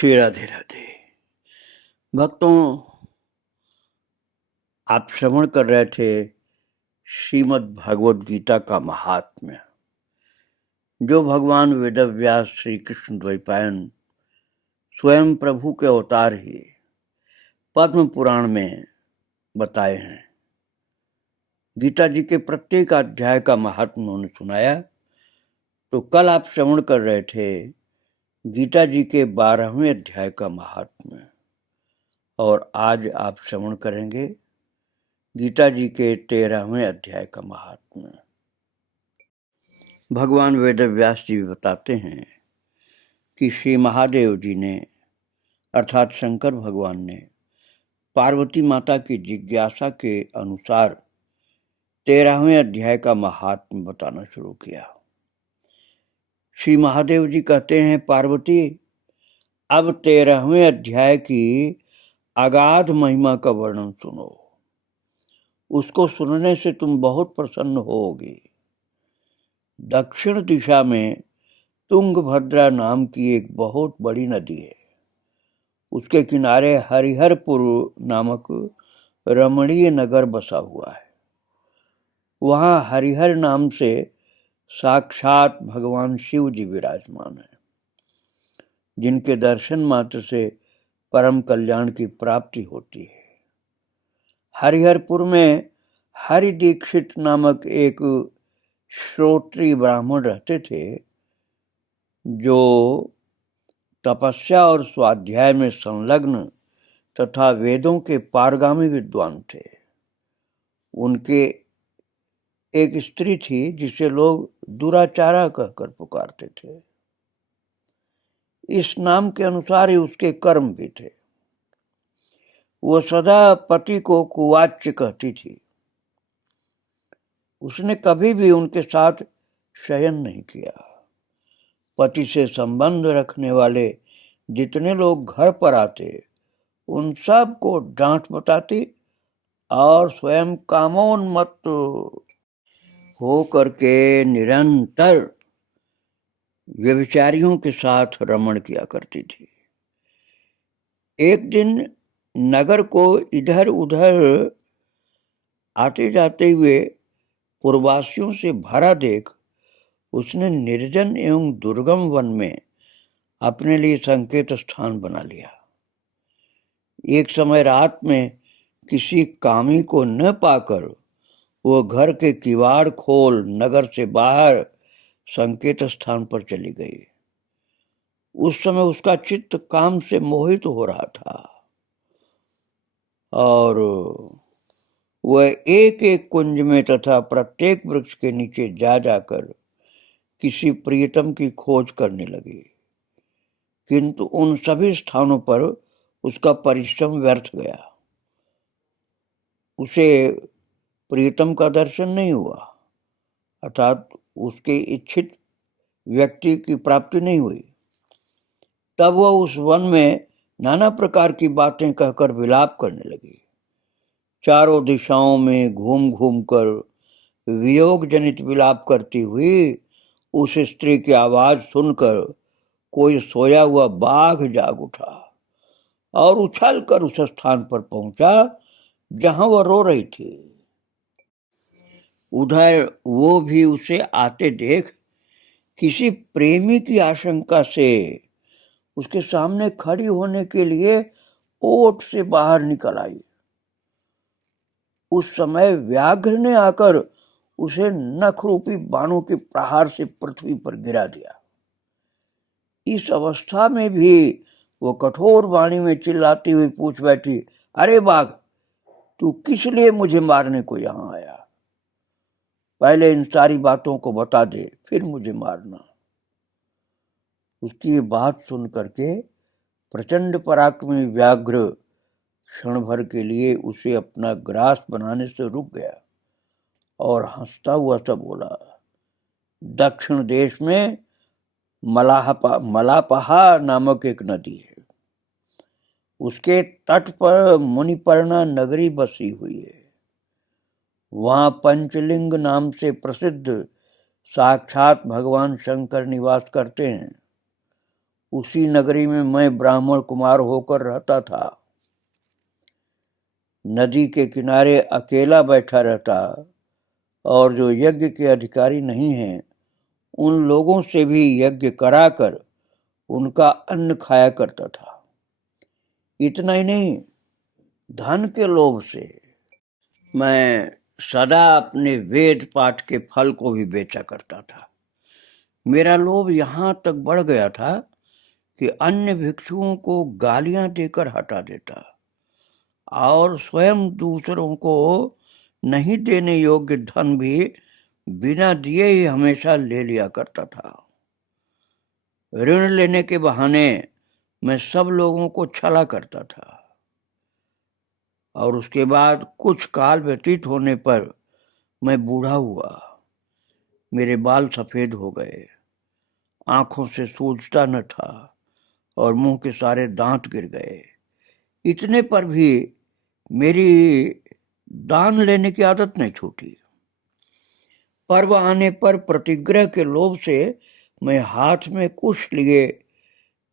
श्री राधे राधे। भक्तों, आप श्रवण कर रहे थे श्रीमद् भागवत गीता का महात्म्य, जो भगवान वेदव्यास श्री कृष्ण द्वैपायन स्वयं प्रभु के अवतार ही पद्म पुराण में बताए हैं। गीता जी के प्रत्येक अध्याय का महात्म्य उन्होंने सुनाया। तो कल आप श्रवण कर रहे थे गीता जी के 12वें अध्याय का महात्म्य, और आज आप श्रवण करेंगे गीता जी के 13वें अध्याय का महात्म्य। भगवान वेदव्यास जी बताते हैं कि श्री महादेव जी ने अर्थात शंकर भगवान ने पार्वती माता की जिज्ञासा के अनुसार 13वें अध्याय का महात्म्य बताना शुरू किया। श्री महादेव जी कहते हैं, पार्वती, अब 13वें अध्याय की अगाध महिमा का वर्णन सुनो। उसको सुनने से तुम बहुत प्रसन्न होगी। दक्षिण दिशा में तुंगभद्रा नाम की एक बहुत बड़ी नदी है। उसके किनारे हरिहरपुर नामक रमणीय नगर बसा हुआ है। वहाँ हरिहर नाम से साक्षात भगवान शिव जी विराजमान है, जिनके दर्शन मात्र से परम कल्याण की प्राप्ति होती है। हरिहरपुर में हरि दीक्षित नामक एक श्रोत्री ब्राह्मण रहते थे, जो तपस्या और स्वाध्याय में संलग्न तथा वेदों के पारगामी विद्वान थे। उनके एक स्त्री थी जिसे लोग दुराचारा कहकर पुकारते थे। इस नाम के अनुसार ही उसके कर्म भी थे। वो सदा पति को कुवाच्य कहती थी। उसने कभी भी उनके साथ शयन नहीं किया। पति से संबंध रखने वाले जितने लोग घर पर आते, उन सब को डांट बताती और स्वयं कामोन्मत्त हो करके निरंतर व्यभिचारियों के साथ रमण किया करती थी। एक दिन नगर को इधर उधर आते जाते हुए पूर्ववासियों से भरा देख उसने निर्जन एवं दुर्गम वन में अपने लिए संकेत स्थान बना लिया। एक समय रात में किसी कामी को न पाकर वो घर के किवाड़ खोल नगर से बाहर संकेत स्थान पर चली गई। उस समय उसका चित्त काम से मोहित हो रहा था और वह एक एक कुंज में तथा प्रत्येक वृक्ष के नीचे जा जाकर किसी प्रियतम की खोज करने लगी, किंतु उन सभी स्थानों पर उसका परिश्रम व्यर्थ गया। उसे प्रियतम का दर्शन नहीं हुआ, अर्थात उसके इच्छित व्यक्ति की प्राप्ति नहीं हुई। तब वह उस वन में नाना प्रकार की बातें कहकर विलाप करने लगी। चारों दिशाओं में घूम घूम कर वियोग जनित विलाप करती हुई उस स्त्री की आवाज सुनकर कोई सोया हुआ बाघ जाग उठा और उछल कर उस स्थान पर पहुंचा जहां वह रो रही थी। उधर वो भी उसे आते देख किसी प्रेमी की आशंका से उसके सामने खड़ी होने के लिए ओट से बाहर निकल आई। उस समय व्याघ्र ने आकर उसे नखरूपी बाणों के प्रहार से पृथ्वी पर गिरा दिया। इस अवस्था में भी वो कठोर वाणी में चिल्लाती हुई पूछ बैठी, अरे बाघ, तू किस लिए मुझे मारने को यहां आया? पहले इन सारी बातों को बता दे, फिर मुझे मारना। उसकी बात सुन करके प्रचंड पराक्रमी व्याघ्र क्षण भर के लिए उसे अपना ग्रास बनाने से रुक गया और हंसता हुआ सा बोला, दक्षिण देश में मलापहा नामक एक नदी है। उसके तट पर मुनिपर्णा नगरी बसी हुई है। वहां पंचलिंग नाम से प्रसिद्ध साक्षात भगवान शंकर निवास करते हैं। उसी नगरी में मैं ब्राह्मण कुमार होकर रहता था। नदी के किनारे अकेला बैठा रहता और जो यज्ञ के अधिकारी नहीं हैं उन लोगों से भी यज्ञ कराकर उनका अन्न खाया करता था। इतना ही नहीं, धन के लोभ से मैं सदा अपने वेद पाठ के फल को भी बेचा करता था। मेरा लोभ यहाँ तक बढ़ गया था कि अन्य भिक्षुओं को गालियां देकर हटा देता और स्वयं दूसरों को नहीं देने योग्य धन भी बिना दिए ही हमेशा ले लिया करता था। ऋण लेने के बहाने मैं सब लोगों को छला करता था और उसके बाद कुछ काल व्यतीत होने पर मैं बूढ़ा हुआ। मेरे बाल सफेद हो गए, आंखों से सूझता न था और मुंह के सारे दांत गिर गए। इतने पर भी मेरी दान लेने की आदत नहीं छूटी। पर्व आने पर प्रतिग्रह के लोभ से मैं हाथ में कुश लिए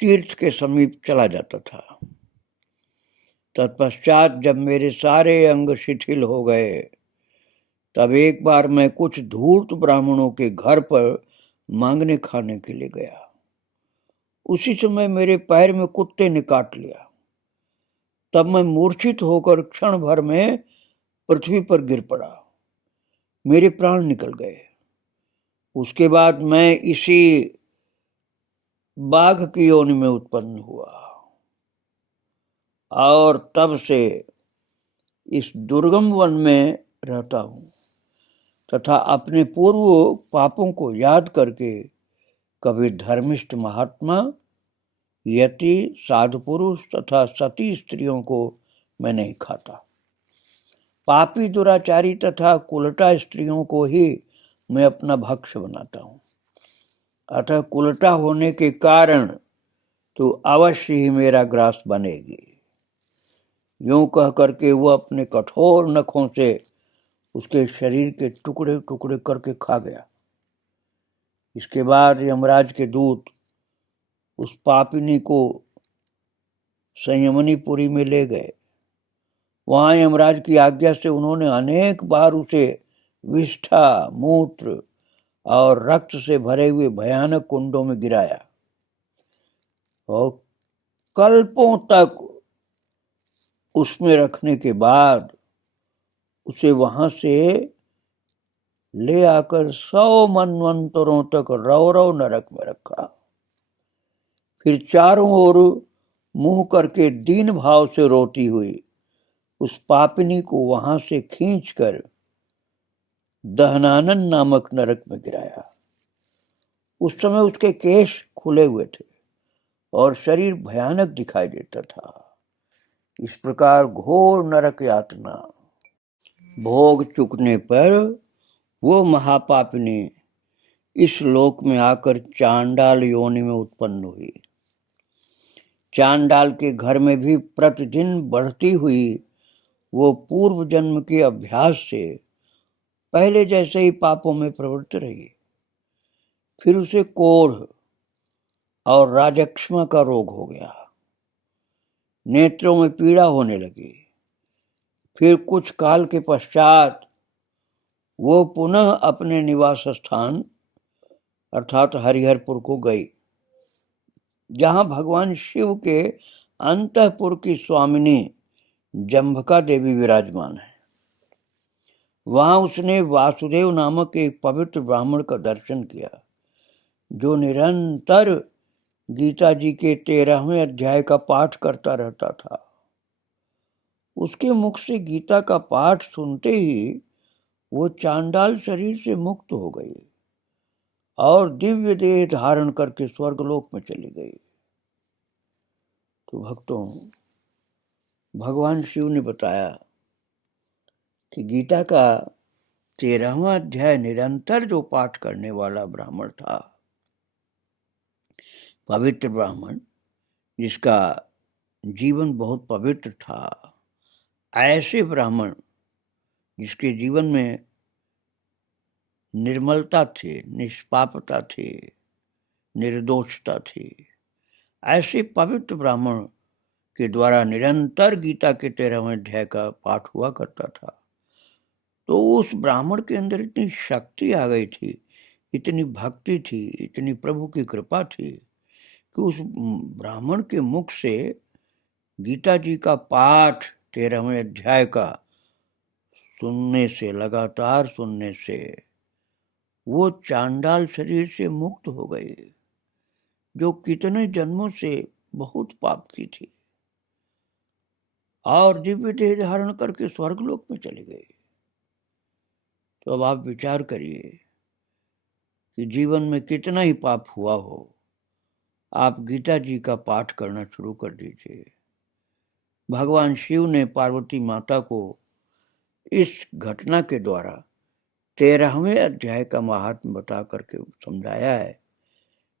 तीर्थ के समीप चला जाता था। तत्पश्चात जब मेरे सारे अंग शिथिल हो गए तब एक बार मैं कुछ धूर्त ब्राह्मणों के घर पर मांगने खाने के लिए गया। उसी समय मेरे पैर में कुत्ते ने काट लिया। तब मैं मूर्छित होकर क्षण भर में पृथ्वी पर गिर पड़ा। मेरे प्राण निकल गए। उसके बाद मैं इसी बाघ की योनि में उत्पन्न हुआ और तब से इस दुर्गम वन में रहता हूं तथा अपने पूर्व पापों को याद करके कभी धर्मिष्ठ महात्मा, यति, साधु पुरुष तथा सती स्त्रियों को मैं नहीं खाता। पापी, दुराचारी तथा कुलटा स्त्रियों को ही मैं अपना भक्ष बनाता हूं। अतः कुलटा होने के कारण तो अवश्य ही मेरा ग्रास बनेगी। यूं कह करके वह अपने कठोर नखों से उसके शरीर के टुकड़े टुकड़े करके खा गया। इसके बाद यमराज के दूत उस पापिनी को संयमनीपुरी में ले गए। वहां यमराज की आज्ञा से उन्होंने अनेक बार उसे विष्ठा, मूत्र और रक्त से भरे हुए भयानक कुंडों में गिराया और कल्पों तक उसमें रखने के बाद उसे वहां से ले आकर 100 मनवंतरों तक रौरव नरक में रखा। फिर चारों ओर मुंह करके दीन भाव से रोती हुई उस पापिनी को वहां से खींचकर दहनानन नामक नरक में गिराया। उस समय उसके केश खुले हुए थे और शरीर भयानक दिखाई देता था। इस प्रकार घोर नरक यातना भोग चुकने पर वो महापापिनी इस लोक में आकर चांडाल योनि में उत्पन्न हुई। चांडाल के घर में भी प्रतिदिन बढ़ती हुई वो पूर्व जन्म के अभ्यास से पहले जैसे ही पापों में प्रवृत्त रही। फिर उसे कोढ़ और राजक्षमा का रोग हो गया। नेत्रों में पीड़ा होने लगी। फिर कुछ काल के पश्चात वो पुनः अपने निवास स्थान अर्थात हरिहरपुर को गई, जहां भगवान शिव के अंतःपुर की स्वामिनी जंभका देवी विराजमान है। वहां उसने वासुदेव नामक एक पवित्र ब्राह्मण का दर्शन किया, जो निरंतर गीता जी के 13वें अध्याय का पाठ करता रहता था। उसके मुख से गीता का पाठ सुनते ही वो चांडाल शरीर से मुक्त हो गई और दिव्य देह धारण करके स्वर्गलोक में चली गई। तो भक्तों, भगवान शिव ने बताया कि गीता का 13वां अध्याय निरंतर जो पाठ करने वाला ब्राह्मण था, पवित्र ब्राह्मण जिसका जीवन बहुत पवित्र था, ऐसे ब्राह्मण जिसके जीवन में निर्मलता थी, निष्पापता थी, निर्दोषता थी, ऐसे पवित्र ब्राह्मण के द्वारा निरंतर गीता के 13वें अध्याय का पाठ हुआ करता था। तो उस ब्राह्मण के अंदर इतनी शक्ति आ गई थी, इतनी भक्ति थी, इतनी प्रभु की कृपा थी कि उस ब्राह्मण के मुख से गीता जी का पाठ 13वें अध्याय का सुनने से, लगातार सुनने से वो चांडाल शरीर से मुक्त हो गए, जो कितने जन्मों से बहुत पाप की थी, और दिव्य देह धारण करके स्वर्गलोक में चले गए। तो अब आप विचार करिए कि जीवन में कितना ही पाप हुआ हो, आप गीता जी का पाठ करना शुरू कर दीजिए। भगवान शिव ने पार्वती माता को इस घटना के द्वारा 13वें अध्याय का महात्म्य बता करके समझाया है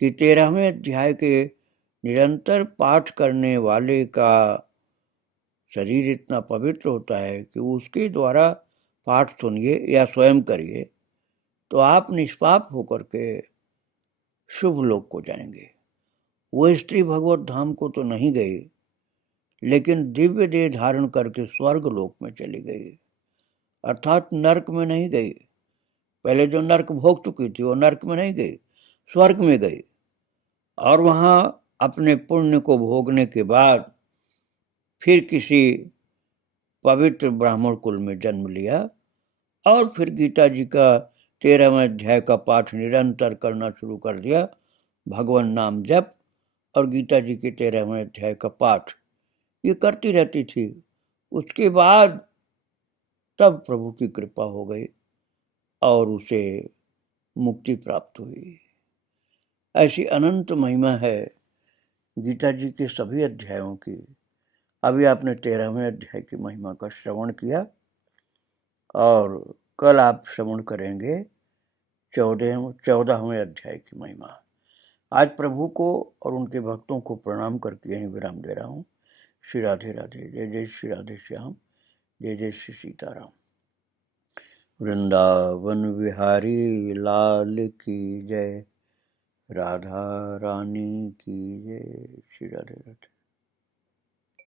कि 13वें अध्याय के निरंतर पाठ करने वाले का शरीर इतना पवित्र होता है कि उसके द्वारा पाठ सुनिए या स्वयं करिए तो आप निष्पाप होकर के शुभ लोक को जाएंगे। वो स्त्री भगवत धाम को तो नहीं गई, लेकिन दिव्य देह धारण करके स्वर्ग लोक में चली गई, अर्थात नरक में नहीं गई। पहले जो नरक भोग चुकी थी वो नरक में नहीं गई, स्वर्ग में गई, और वहां अपने पुण्य को भोगने के बाद फिर किसी पवित्र ब्राह्मण कुल में जन्म लिया और फिर गीता जी का 13वें अध्याय का पाठ निरंतर करना शुरू कर दिया। भगवान नाम जप और गीता जी के 13वें अध्याय का पाठ ये करती रहती थी। उसके बाद तब प्रभु की कृपा हो गई और उसे मुक्ति प्राप्त हुई। ऐसी अनंत महिमा है गीता जी के सभी अध्यायों की। अभी आपने 13वें अध्याय की महिमा का श्रवण किया और कल आप श्रवण करेंगे 14वें अध्याय की महिमा। आज प्रभु को और उनके भक्तों को प्रणाम करके यहीं विराम दे रहा हूँ। श्री राधे राधे। जय जय श्री राधे श्याम। जय जय श्री सीताराम। वृंदावन बिहारी लाल की जय। राधा रानी की जय। श्री राधे राधे।